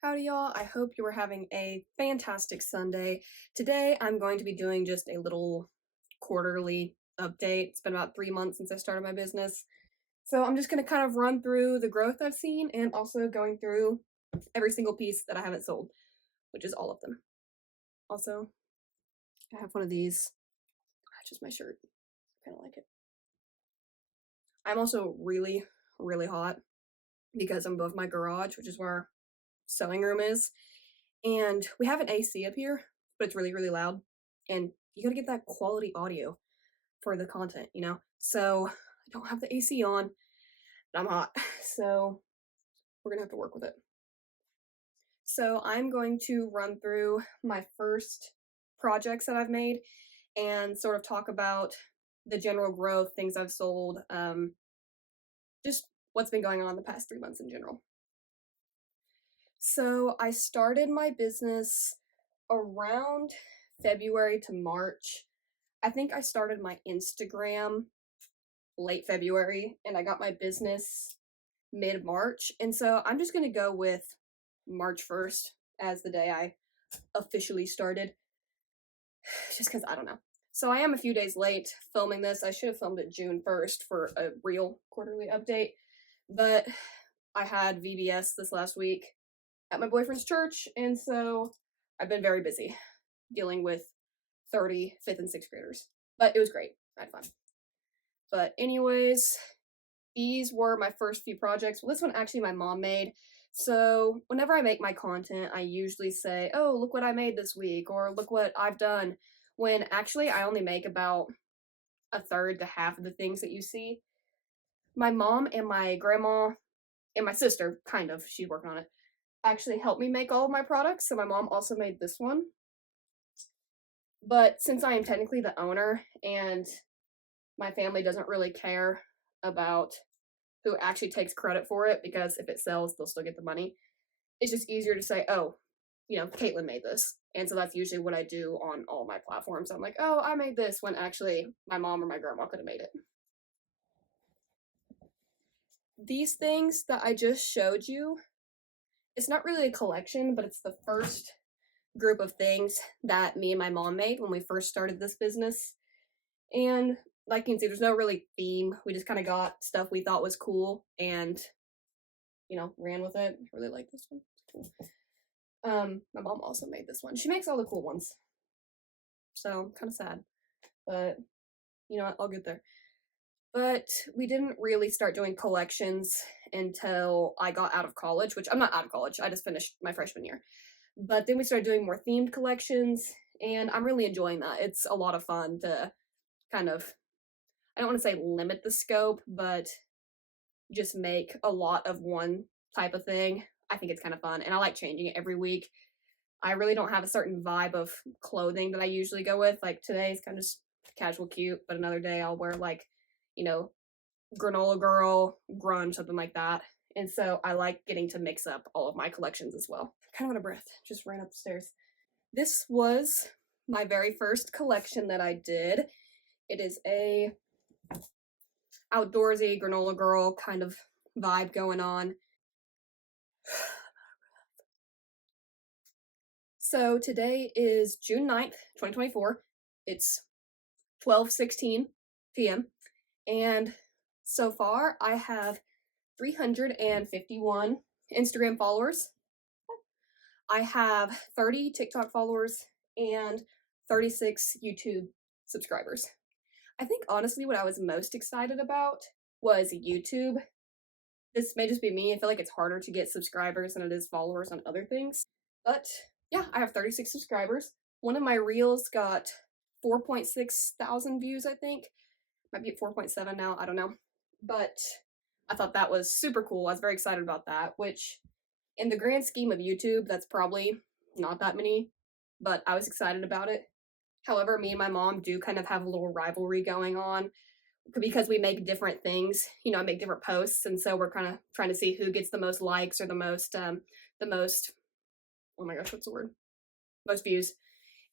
Howdy y'all, I hope you are having a fantastic Sunday. Today I'm going to be doing just a little quarterly update. It's been about 3 months since I started my business. So I'm just going to kind of run through the growth I've seen and also going through every single piece that I haven't sold, which is all of them. Also, I have one of these, matches my shirt, kind of like it. I'm also really, really hot because I'm above my garage, which is where our sewing room is. And we have an AC up here, but it's really, really loud. And you gotta get that quality audio for the content, you know? So I don't have the AC on, but I'm hot. So we're gonna have to work with it. So I'm going to run through my first projects that I've made and sort of talk about the general growth, things I've sold, just what's been going on the past 3 months in general. So I started my business around February to March. I think I started my Instagram late February and I got my business mid-March. And so I'm just going to go with March 1st as the day I officially started, just because I don't know. So I am a few days late filming this. I should have filmed it June 1st for a real quarterly update, but I had VBS this last week at my boyfriend's church, and so I've been very busy dealing with 30 5th and 6th graders. But it was great. I had fun. But anyways, these were my first few projects. Well, this one actually my mom made. So whenever I make my content, I usually say, oh, look what I made this week, or look what I've done, when actually I only make about a third to half of the things that you see. My mom and my grandma and my sister, kind of, she's working on it, actually helped me make all of my products. So my mom also made this one. But since I am technically the owner and my family doesn't really care about who actually takes credit for it, because if it sells, they'll still get the money, it's just easier to say, oh, you know, Caitlin made this. And so that's usually what I do on all my platforms. I'm like, oh, I made this, when actually my mom or my grandma could have made it. These things that I just showed you, it's not really a collection, but it's the first group of things that me and my mom made when we first started this business. And like you can see, there's no really theme. We just kind of got stuff we thought was cool and, you know, ran with it. I really like this one. It's cool. My mom also made this one. She makes all the cool ones. So kind of sad, but you know what, I'll get there. But we didn't really start doing collections until I got out of college, which I'm not out of college. I just finished my freshman year. But then we started doing more themed collections, and I'm really enjoying that. It's a lot of fun to kind of, I don't want to say limit the scope, but just make a lot of one type of thing. I think it's kind of fun, and I like changing it every week. I really don't have a certain vibe of clothing that I usually go with. Like today is kind of just casual cute, but another day I'll wear like, you know, granola girl, grunge, something like that. And so I like getting to mix up all of my collections as well. Kind of out of breath, just ran up the stairs. This was my very first collection that I did. It is a outdoorsy granola girl kind of vibe going on. So today is June 9th, 2024. It's 12:16 p.m. And so far I have 351 Instagram followers. I have 30 TikTok followers and 36 YouTube subscribers. I think honestly what I was most excited about was YouTube. This may just be me. I feel like it's harder to get subscribers than it is followers on other things. But yeah, I have 36 subscribers. One of my reels got 4.6 thousand views, I think. Might be at 4.7 now, I don't know. But I thought that was super cool. I was very excited about that, which in the grand scheme of YouTube, that's probably not that many, but I was excited about it. However, me and my mom do kind of have a little rivalry going on because we make different things. You know, I make different posts, and so we're kind of trying to see who gets the most likes or the most, oh my gosh, what's the word? Most views.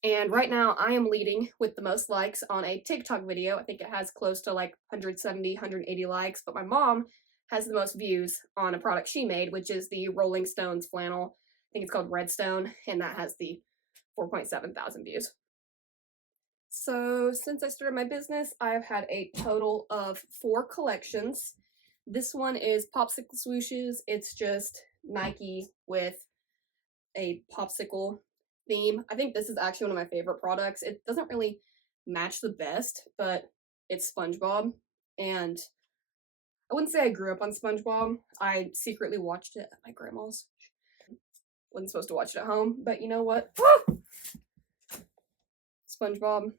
And right now I am leading with the most likes on a TikTok video. I think it has close to like 170, 180 likes, but my mom has the most views on a product she made, which is the Rolling Stones flannel think it's called Redstone, and that has the 4.7 thousand views. So since I started my business, I've had a total of 4 collections. This one is popsicle swooshes. It's just Nike with a popsicle theme. I think this is actually one of my favorite products. It doesn't really match the best, but it's SpongeBob, and I wouldn't say I grew up on SpongeBob. I secretly watched it at my grandma's. Wasn't supposed to watch it at home, but you know what? SpongeBob,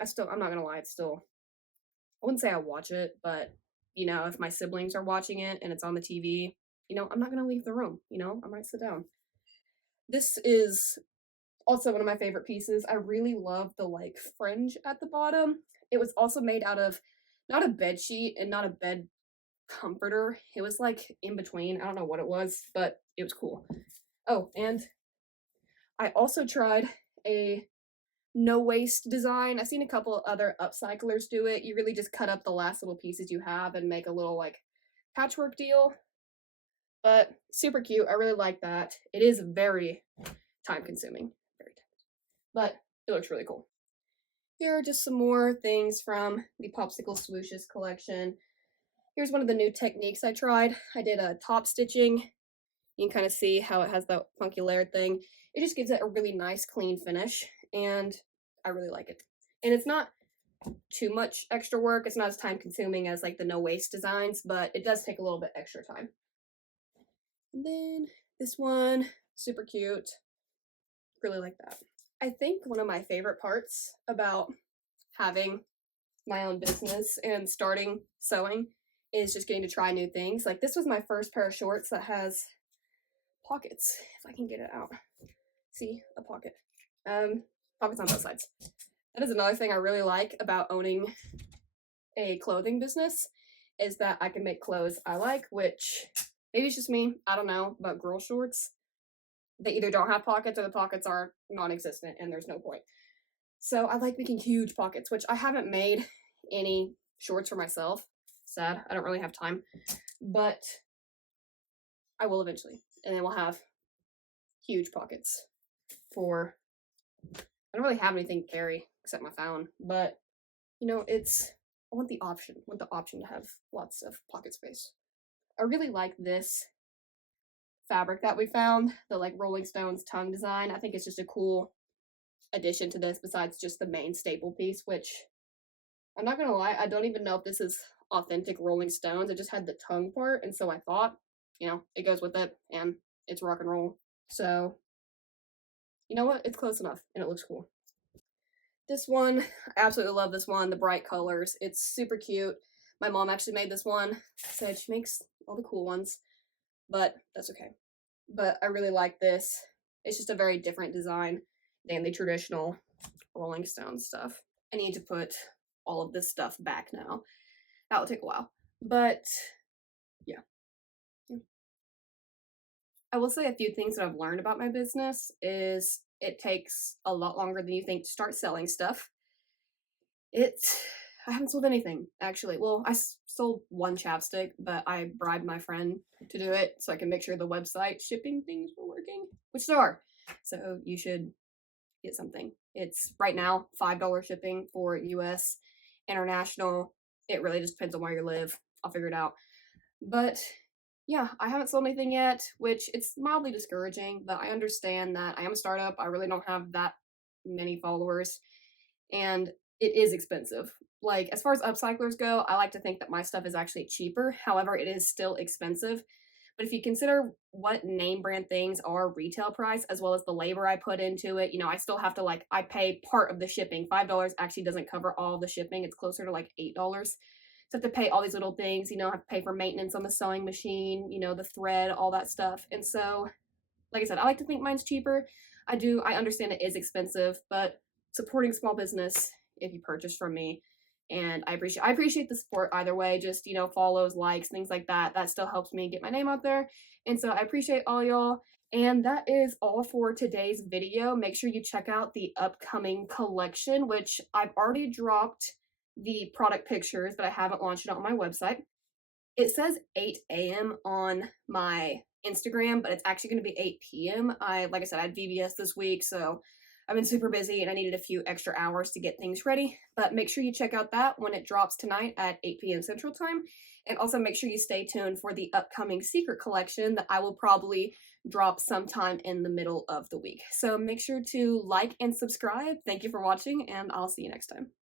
I'm not gonna lie, it's still, I wouldn't say I watch it, but you know, if my siblings are watching it and it's on the TV, you know, I'm not gonna leave the room, you know, I might sit down. This is also one of my favorite pieces. I really love the like fringe at the bottom. It was also made out of not a bed sheet and not a bed comforter. It was like in between. I don't know what it was, but it was cool. Oh, and I also tried a no waste design. I've seen a couple other upcyclers do it. You really just cut up the last little pieces you have and make a little like patchwork deal. But super cute. I really like that. It is very time consuming. But it looks really cool. Here are just some more things from the Popsicle Swooshes collection. Here's one of the new techniques I tried. I did a top stitching. You can kind of see how it has that funky layered thing. It just gives it a really nice clean finish, and I really like it. And it's not too much extra work. It's not as time consuming as like the no waste designs, but it does take a little bit extra time. And then this one, super cute. Really like that. I think one of my favorite parts about having my own business and starting sewing is just getting to try new things. Like this was my first pair of shorts that has pockets, if I can get it out. See, a pocket. Pockets on both sides. That is another thing I really like about owning a clothing business, is that I can make clothes I like, which maybe it's just me, I don't know, but girl shorts, they either don't have pockets or the pockets are non-existent and there's no point. So I like making huge pockets, which I haven't made any shorts for myself. Sad, I don't really have time, but I will eventually. And then we'll have huge pockets for, I don't really have anything to carry except my phone, but you know, I want the option to have lots of pocket space. I really like this fabric that we found, the like Rolling Stones tongue design. I think it's just a cool addition to this besides just the main staple piece, which I'm not gonna lie, I don't even know if this is authentic Rolling Stones. It just had the tongue part, and so I thought, you know, it goes with it and it's rock and roll. So you know what, it's close enough and it looks cool. This one, I absolutely love this one, the bright colors. It's super cute. My mom actually made this one. Said she makes all the cool ones, but that's okay. But I really like this. It's just a very different design than the traditional Rolling Stone stuff. I need to put all of this stuff back now. That will take a while, but yeah. I will say a few things that I've learned about my business is it takes a lot longer than you think to start selling stuff. I haven't sold anything, actually. Well, I sold one chapstick, but I bribed my friend to do it so I can make sure the website shipping things were working, which they are. So you should get something. It's right now $5 shipping for US, international. It really just depends on where you live. I'll figure it out. But yeah, I haven't sold anything yet, which it's mildly discouraging, but I understand that I am a startup. I really don't have that many followers, and it is expensive. Like, as far as upcyclers go, I like to think that my stuff is actually cheaper. However, it is still expensive. But if you consider what name brand things are retail price, as well as the labor I put into it, you know, I still have to, like, I pay part of the shipping. $5 actually doesn't cover all of the shipping. It's closer to like $8. So I have to pay all these little things, you know, I have to pay for maintenance on the sewing machine, you know, the thread, all that stuff. And so, like I said, I like to think mine's cheaper. I understand it is expensive, but supporting small business if you purchase from me, and I appreciate the support either way, just, you know, follows, likes, things like that. That still helps me get my name out there. And so I appreciate all y'all. And that is all for today's video. Make sure you check out the upcoming collection, which I've already dropped the product pictures, but I haven't launched it on my website. It says 8 a.m. on my Instagram, but it's actually going to be 8 p.m. Like I said, I had VBS this week, so I've been super busy and I needed a few extra hours to get things ready. But make sure you check out that when it drops tonight at 8 p.m. Central Time. And also make sure you stay tuned for the upcoming secret collection that I will probably drop sometime in the middle of the week. So make sure to like and subscribe. Thank you for watching, and I'll see you next time.